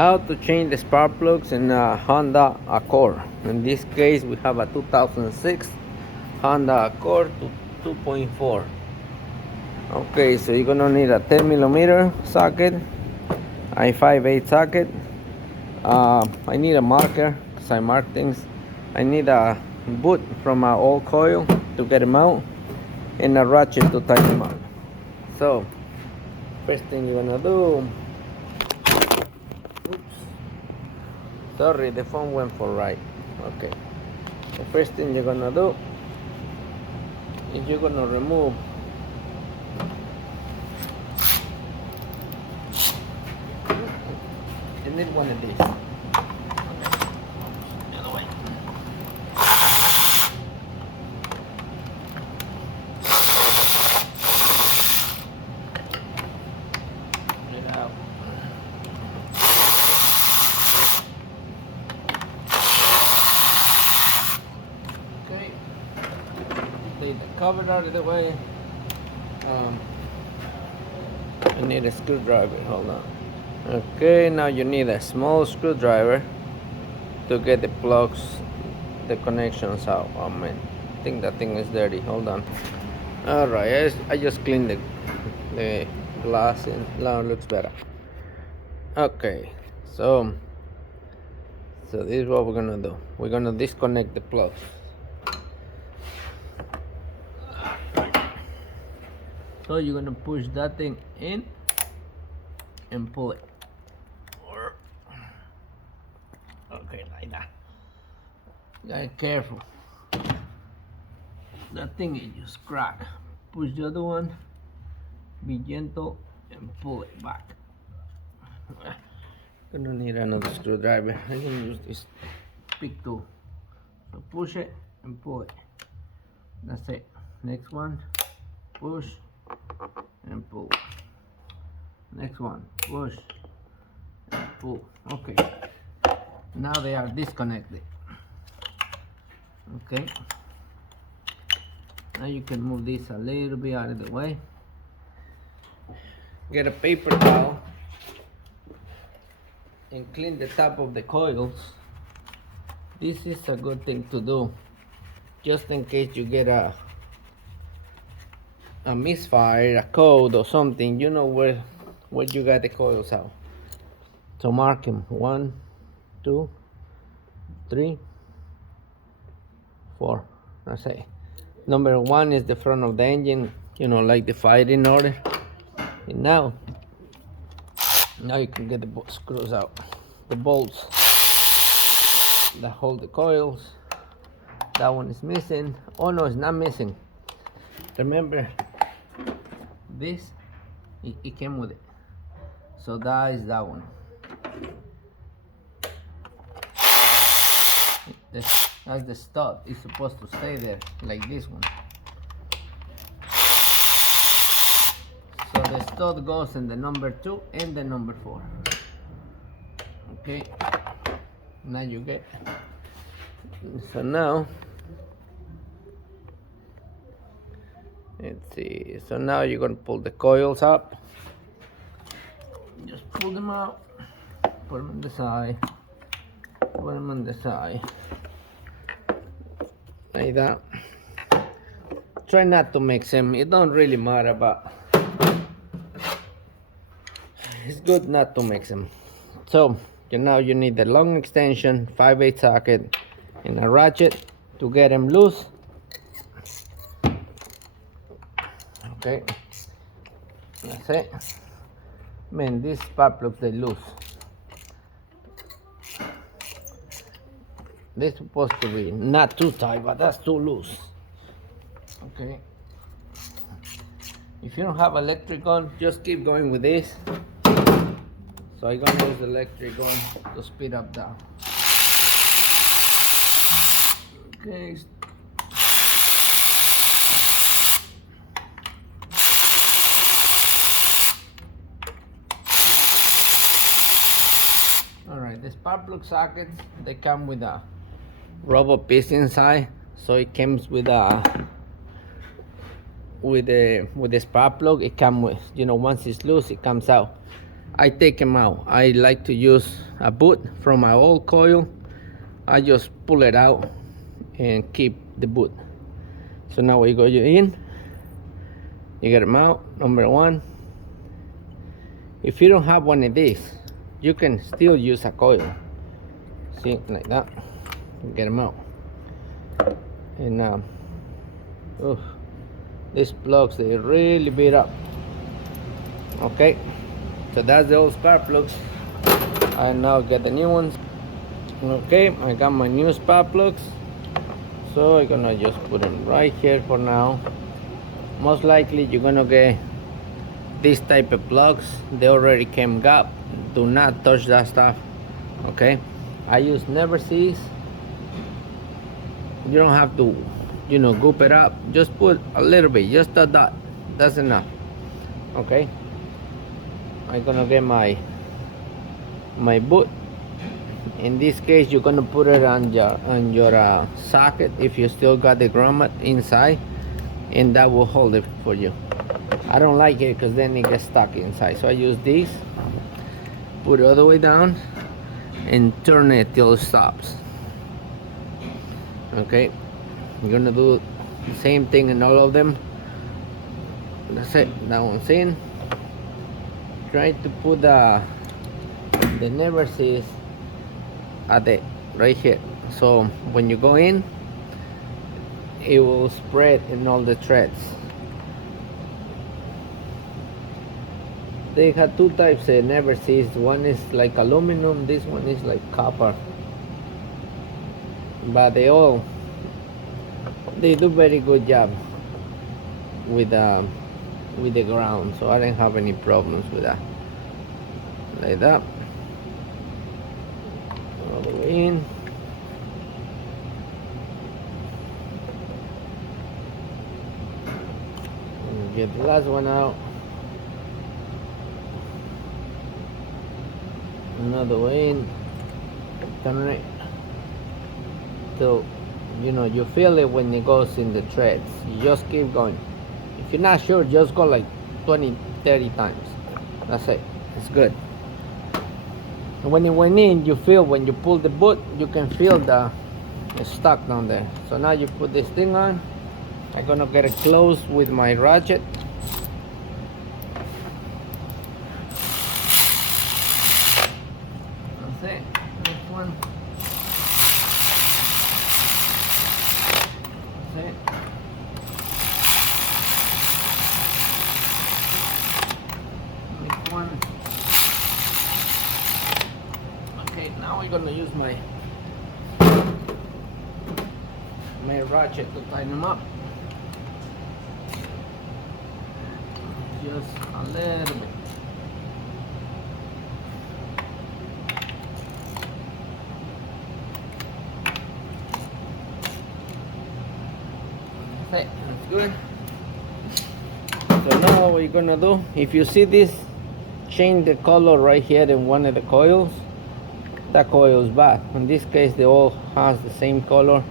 How to change the spark plugs in a Honda Accord. In this case we have a 2006 Honda Accord to 2.4. Okay, so you're gonna need a 10mm socket, a 5/8 socket. I need a marker because I mark things. I need a boot from my old coil to get them out, and a ratchet to tighten them out. So first thing you're gonna do, sorry, the phone went for right. Okay, the first thing you're gonna do is you're gonna remove you need one of these. The other way. Pull it out. Okay. Take the cover out of the way. I need a screwdriver. Hold on. Okay, now you need a small screwdriver to get the plugs, the connections out. Oh man, I think that thing is dirty. Hold on. Alright, I just cleaned the glass and now it looks better. Okay, so this is what we're gonna do. We're gonna disconnect the plugs. So you're gonna push that thing in and pull it. Okay, like that. Gotta careful. That thing is just crack. Push the other one, be gentle, and pull it back. Gonna need another screwdriver. I'm gonna use this big tool. So push it and pull it. That's it. Next one, push and pull. Next one, push and pull. Okay. Now they are disconnected. Okay. Now you can move this a little bit out of the way. Get a paper towel and clean the top of the coils. This is a good thing to do, just in case you get a misfire, a code or something. You know where you got the coils out. So mark them. 1, 2, 3, 4. That's it. Number 1 is the front of the engine, you know, like the firing order. And now you can get the screws out, the bolts that hold the coils. That one is missing. Oh no, it's not missing. Remember, this it came with it. So that is that one. That's the stud. It's supposed to stay there like this one. So the stud goes in the number 2 and the number 4. Okay. Now you get. So now, let's see. So now you're gonna pull the coils up. Just pull them out. Put them on the side. Put them on the side. Like that. Try not to mix them. It don't really matter, but it's good not to mix them. So now you need the long extension, 5/8 socket, and a ratchet to get them loose. Okay, that's it. Man, these spark plugs, they loose. They're supposed to be not too tight, but that's too loose. Okay. If you don't have electric on, just keep going with this. So I'm gonna use the electric on to speed up down. Okay. Alright, the spark plug sockets, they come with a rubber piece inside, so it comes with the spark plug. It comes with, you know, once it's loose, it comes out. I take them out. I like to use a boot from my old coil. I just pull it out and keep the boot. So now we go in, you get them out. Number one, if you don't have one of these, you can still use a coil. See, like that. Get them out. And these plugs, they really beat up. Okay, so that's the old spark plugs. I now get the new ones. Okay, I got my new spark plugs, so I'm gonna just put them right here for now. Most likely you're gonna get this type of plugs. They already came gap. Do not touch that stuff. Okay, I use Never Cease. You don't have to, goop it up. Just put a little bit, just a dot. That's enough. Okay, I'm gonna get my boot. In this case, you're gonna put it on your socket if you still got the grommet inside, and that will hold it for you. I don't like it because then it gets stuck inside, so I use these. Put it all the way down and turn it till it stops. Okay, you're gonna do the same thing in all of them. That's it. That one's in. Try to put the Never Cease at the right here, so when you go in, it will spread in all the threads. They have two types of Never Cease. One is like aluminum, this one is like copper, but they do very good job with the ground, so I didn't have any problems with that. Like that. All the way in. And get the last one out. Another way in. Turn it. So, you feel it when it goes in the threads. You just keep going. If you're not sure, just go like 20, 30 times. That's it. It's good. When it went in, you feel when you pull the boot, you can feel it's stuck down there. So now you put this thing on. I'm gonna get it closed with my ratchet. That's it. Next one. That's it. Next one. Now we're gonna use my ratchet to tighten them up. Just a little bit. Okay, that's good. So now what we're gonna do, if you see this, change the color right here in one of the coils. That coil is bad. In this case, they all has the same color.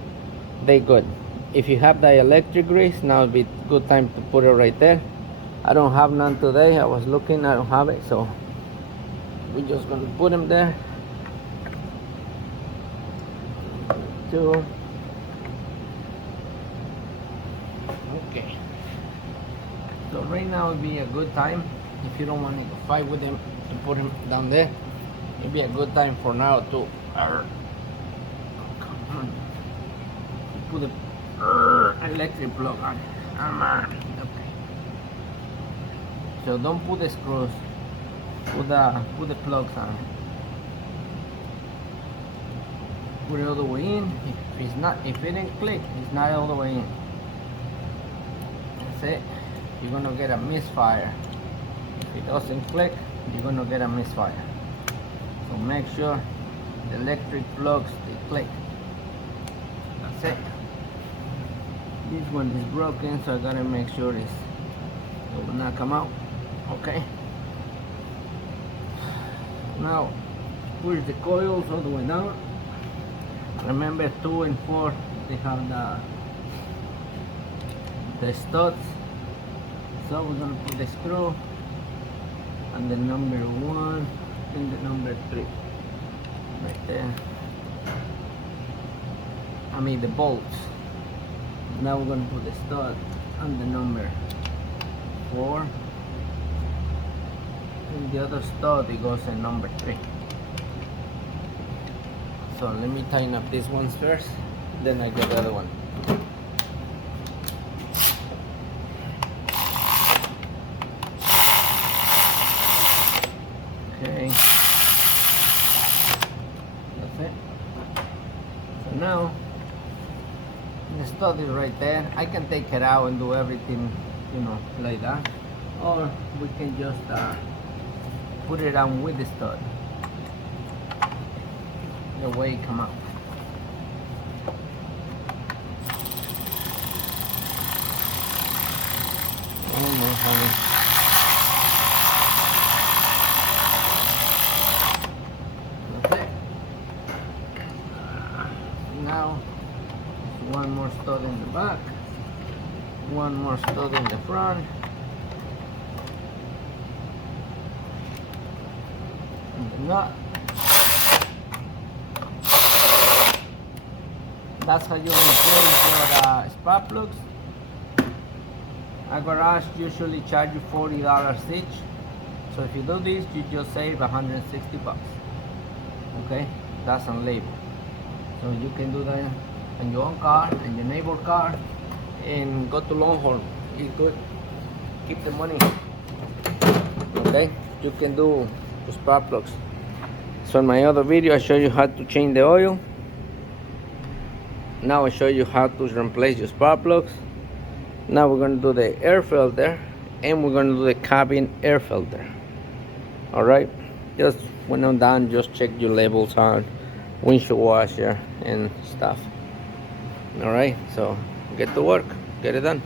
They good. If you have the electric grease, now would be good time to put it right there. I don't have none today. I was looking, I don't have it, so we're just gonna put them there. Two. Okay. So right now would be a good time if you don't want to fight with them to put them down there. It'd be a good time for now to put the electric plug on. Okay. So don't put the screws. Put the plugs on. Put it all the way in. If it didn't click, it's not all the way in. That's it. You're gonna get a misfire. If it doesn't click, you're gonna get a misfire. So make sure the electric plugs they click. That's it. This one is broken, so I gotta make sure it will not come out. Okay. Now push the coils all the way down. Remember 2 and 4, they have the studs. So we're gonna put the screw and the number 1 and the number 3 right there. I mean the bolts. Now we're going to put the stud on the number 4, and the other stud it goes in number 3. So let me tighten up these ones first, then I get the other one. Okay, that's it. So now the stud is right there. I can take it out and do everything, you know, like that, or we can just put it on with the stud the way it come out. Almost, honey. That's it. Now one more stud in the back, one more stud in the front, and the nut. That's how you're going to place your spark plugs. A garage usually charge you $40 each. So if you do this, you just save $160. Okay, that's on label. So you can do that on your own car and your neighbor car, and go to Longhorn. It's good. Keep the money. Okay, you can do the spark plugs. So in my other video, I showed you how to change the oil. Now I show you how to replace your spark plugs. Now we're going to do the air filter, and we're going to do the cabin air filter. Alright, just when I'm done, just check your labels on windshield washer and stuff. Alright, so get to work, get it done.